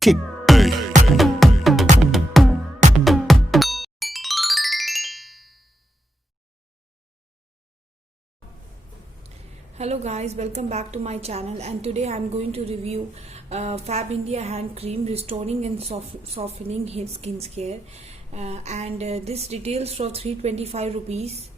Kick. Hello guys, welcome back to my channel, and today I'm going to review Fab India hand cream restoring and softening skin care, and this retails for 325 rupees.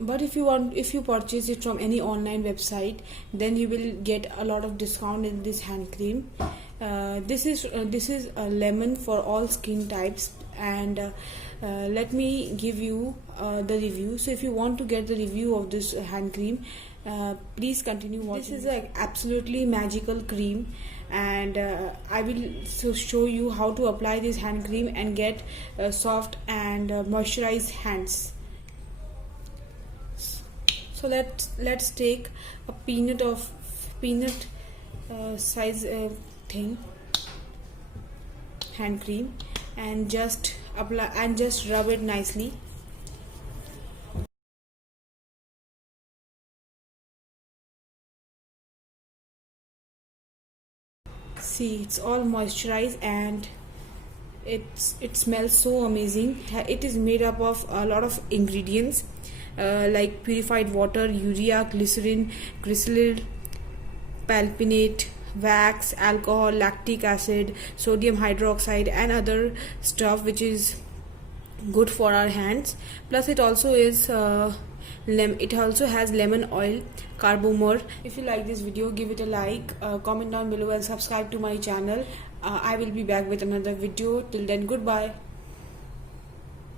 But if you purchase it from any online website, then you will get a lot of discount in this hand cream. This is a lemon for all skin types, and let me give you the review. So if you want to get the review of this hand cream, please continue watching. This is an absolutely magical cream, and I will show you how to apply this hand cream and get soft and moisturized hands. So let's take a peanut size thing hand cream and just apply and just rub it nicely. See, it's all moisturized and it smells so amazing. It is made up of a lot of ingredients like purified water, urea, glycerin, glycerol, palpinate, wax, alcohol, lactic acid, sodium hydroxide, and other stuff which is good for our hands. Plus it also is it also has lemon oil, carbomer. If you like this video, give it a like, comment down below and subscribe to my channel. I will be back with another video. Till then, goodbye.